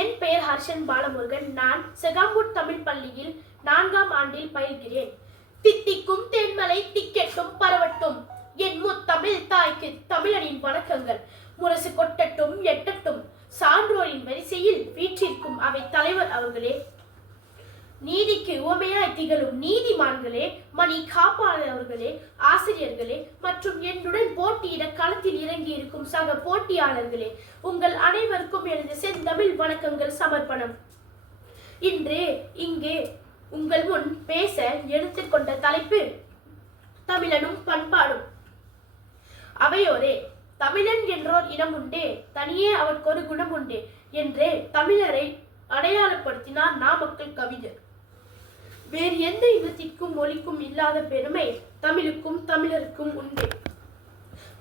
என் பெயர் ஹர்ஷன் பாலமுருகன். நான் செகாம்பூர் தமிழ் பள்ளியில் 4ஆம் ஆண்டில் பயில்கிறேன். தித்திக்கும் தேன்மலை திக்கெட்டும் பரவட்டும், என் முத்தமிழ் தாய்க்கு தமிழரின் வணக்கங்கள் முரசு கொட்டட்டும் எட்டட்டும். சான்றோரின் வரிசையில் வீற்றிருக்கும் அவை தலைவர் அவர்களே, நீதிக்கு உவமையாய் திகழும் நீதிமான்களே, மணி காப்பாளர்களே, ஆசிரியர்களே மற்றும் என்னுடன் போட்டியிட களத்தில் இறங்கி இருக்கும் சக போட்டியாளர்களே, உங்கள் அனைவருக்கும் எனது செந்தமிழ் வணக்கங்கள் சமர்ப்பணம். இன்று இங்கே உங்கள் முன் பேச எடுத்துக்கொண்ட தலைப்பு தமிழனும் பண்பாடும். அவையோரே, தமிழன் என்றோர் இனம் உண்டே, தனியே அவருக்கு ஒரு குணம் உண்டே என்றே தமிழரை அடையாளப்படுத்தினார் நாமக்கல் கவிஞர். வேறு எந்த இனத்திற்கும் மொழிக்கும் இல்லாத பெருமை தமிழுக்கும் தமிழருக்கும் உண்டு.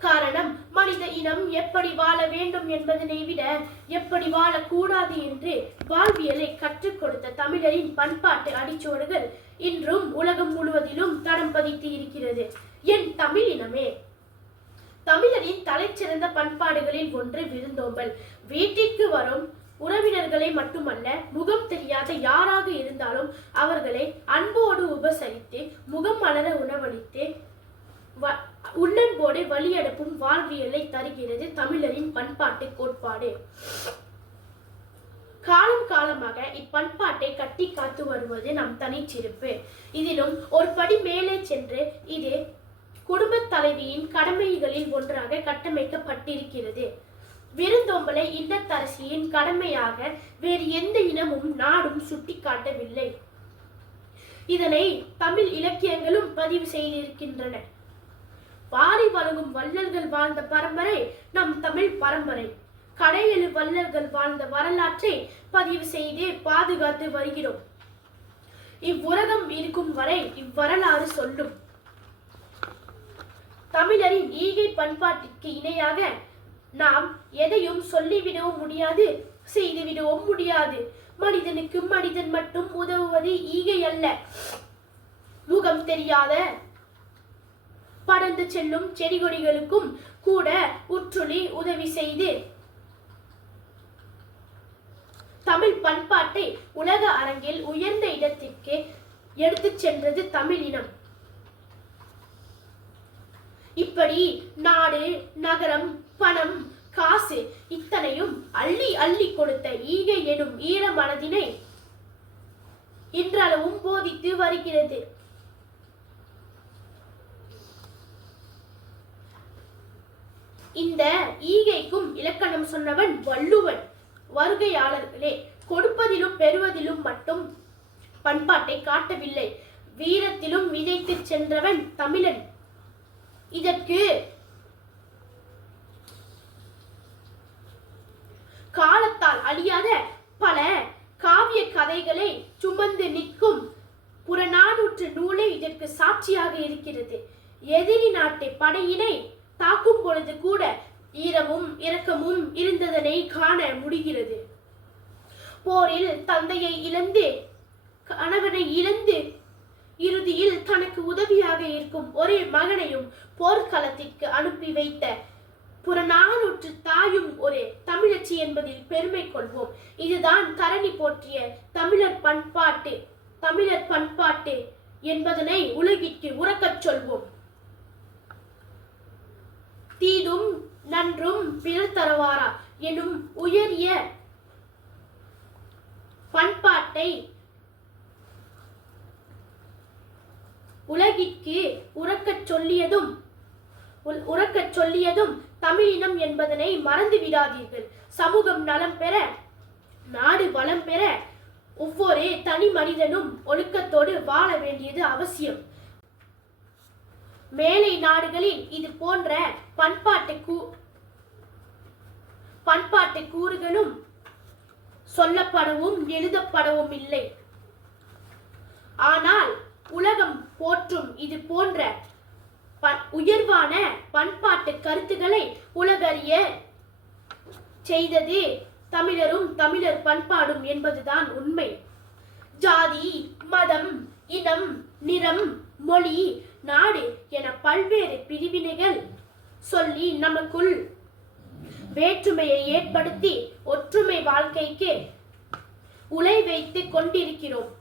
காரணம், மனித இனம் எப்படி வாழ வேண்டும் என்பதனை விட எப்படி வாழக்கூடாது என்று வாழ்வியலை கற்றுக் கொடுத்த தமிழரின் பண்பாட்டு அடிச்சுவடுகள் இன்றும் உலகம் முழுவதிலும் தடம் பதித்து இருக்கிறது. என் தமிழ் இனமே, தமிழரின் தலைச்சிறந்த பண்பாடுகளில் ஒன்று விருந்தோம்பல். வீட்டிற்கு வரும் உறவினர்களை மட்டுமல்ல, முகம் தெரியாத யாராக இருந்தாலும் அவர்களை அன்போடு உபசரித்து முகம் மலர உணவளித்து உள்ளன்போடு வழியனுப்பும் வாழ்வியலை தருகிறது தமிழரின் பண்பாட்டு கோட்பாடு. காலம் காலமாக இப்பண்பாட்டை கட்டி காத்து வருவது நம் தனிச்சிறப்பு. இதிலும் ஒரு படி மேலே சென்று இது குடும்ப தலைவியின் கடமைகளில் ஒன்றாக கட்டமைக்கப்பட்டிருக்கிறது. விருந்தோம்பலை இல்லத்தரசியின் கடமையாக வேறு எந்த இனமும் நாடும் சுட்டிக்காட்டவில்லை. இதனை தமிழ் இலக்கியங்களும் பதிவு செய்திருக்கின்றன. வாரி வழங்கும் வள்ளல்கள் வாழ்ந்த பரம்பரை நம் தமிழ் பரம்பரை. கடையெழு வள்ளல்கள் வாழ்ந்த வரலாற்றை பதிவு செய்து பாதுகாத்து வருகிறோம். இவ்வுலகம் இருக்கும் வரை இவ்வரலாறு சொல்லும். தமிழரின் ஈகை பண்பாட்டிற்கு இணையாக நாம் எதையும் சொல்லிவிடவும் முடியாது, செய்துவிடவும் முடியாது. மனிதனுக்கு மனிதன் மட்டும் உதவுவது ஈகை அல்ல. முகம் தெரியாத பறந்து செல்லும் செடி கொடிகளுக்கும் கூட உற்றுளி உதவி செய்து தமிழ் பண்பாட்டை உலக அரங்கில் உயர்ந்த இடத்திற்கு எடுத்துச் சென்றது தமிழ் இனம். இப்படி நாடு, நகரம், பணம், காசு இத்தனையும் அள்ளி அள்ளி கொடுத்த ஈகை எனும் ஈர மனதினை இன்றளவும் போதித்து வருகிறது. இந்த ஈகைக்கும் இலக்கணம் சொன்னவன் வள்ளுவன். வருகையாளர்களே, கொடுப்பதிலும் பெறுவதிலும் மட்டும் பண்பாட்டை காட்டவில்லை, வீரத்திலும் விதைத்து சென்றவன் தமிழன். இதற்கு காலத்தால் அழியாத பல காவிய கதைகளை சுமந்து நிற்கும் புறநானூற்று நூலே இதற்கு சாட்சியாக இருக்கிறது. எதிரி நாட்டு படையினை தாக்கும் பொழுது கூட ஈரமும் இரக்கமும் இருந்ததனை காண முடிகிறது. போரில் தந்தையை இழந்து கணவனை இழந்து இறுதியில் தனக்கு உதவியாக இருக்கும் ஒரே மகனையும் போர்க்களத்திற்கு அனுப்பி வைத்த புறநானூற்று தாயும் ஒரு தமிழச்சி என்பதில் பெருமை கொள்வோம். இதுதான் தரணி போற்றிய தமிழர் பண்பாட்டு என்பதனை உலகிற்கு உறக்கச் சொல்வோம். தீதும் நன்றும் பிறர் தரவாரா எனும் உயரிய பண்பாட்டை உலகிற்கு உறக்கச் சொல்லியதும் தமிழினம் என்பதனை மறந்து விடாதீர்கள். சமூகம் நலம் பெற, நாடு வளம் பெற ஒவ்வொரு தனி மனிதனும் ஒழுக்கத்தோடு வாழ வேண்டியது அவசியம். மேலை நாடுகளில் இது போன்ற பண்பாட்டு கூறுகளும் சொல்லப்படவும் எழுதப்படவும் இல்லை. ஆனால் உலகம் போற்றும் இது போன்ற உயர்வான பண்பாட்டு கருத்துக்களை உலகறிய செய்தது தமிழரும் தமிழர் பண்பாடும் என்பதுதான் உண்மை. ஜாதி, மதம், இனம், நிறம், மொழி, நாடு என பல்வேறு பிரிவினைகள் சொல்லி நமக்குள் வேற்றுமையை ஏற்படுத்தி ஒற்றுமை வாழ்க்கைக்கு உலை வைத்து கொண்டிருக்கிறோம்.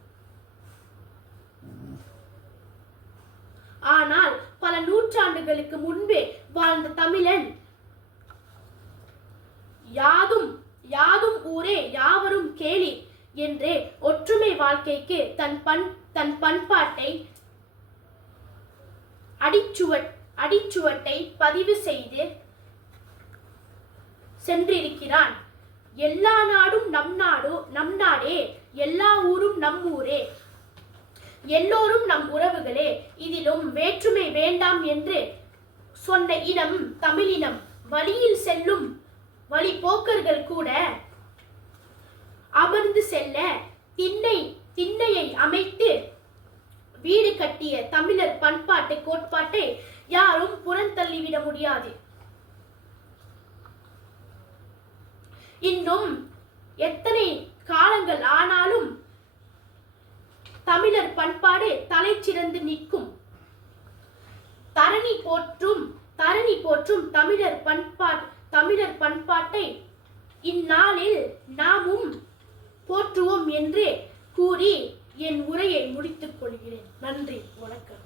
ஆனால் பல நூற்றாண்டுகளுக்கு முன்பே வாழ்ந்த தமிழன் யாதும் யாதும் ஊரே யாவரும் கேலி என்றே ஒற்றுமை வாழ்க்கைக்கு தன் பண்பாட்டை அடிச்சுவட்டை பதிவு செய்து சென்றிருக்கிறான். எல்லா நாடும் நம் நாடே, எல்லா ஊரும் நம் ஊரே, எல்லோரும் நம் உறவுகளே, இதிலும் வேற்றுமை வேண்டாம் என்று சொன்ன இனம் தமிழினம். வழியில் செல்லும் வழிபோக்கர்கள் கூட அமர்ந்து செல்ல திண்ணையை அமைத்து வீடு கட்டிய தமிழர் பண்பாட்டு கோட்பாட்டை யாரும் புறந்தள்ளிவிட முடியாது. இன்னும் எத்தனை காலங்கள் ஆனாலும் தமிழர் பண்பாடு தலை சிறந்து நிற்கும். தரணி போற்றும் தமிழர் பண்பாட்டை இந்நாளில் நாமும் போற்றுவோம் என்று கூறி என் உரையை முடித்துக் கொள்கிறேன். நன்றி, வணக்கம்.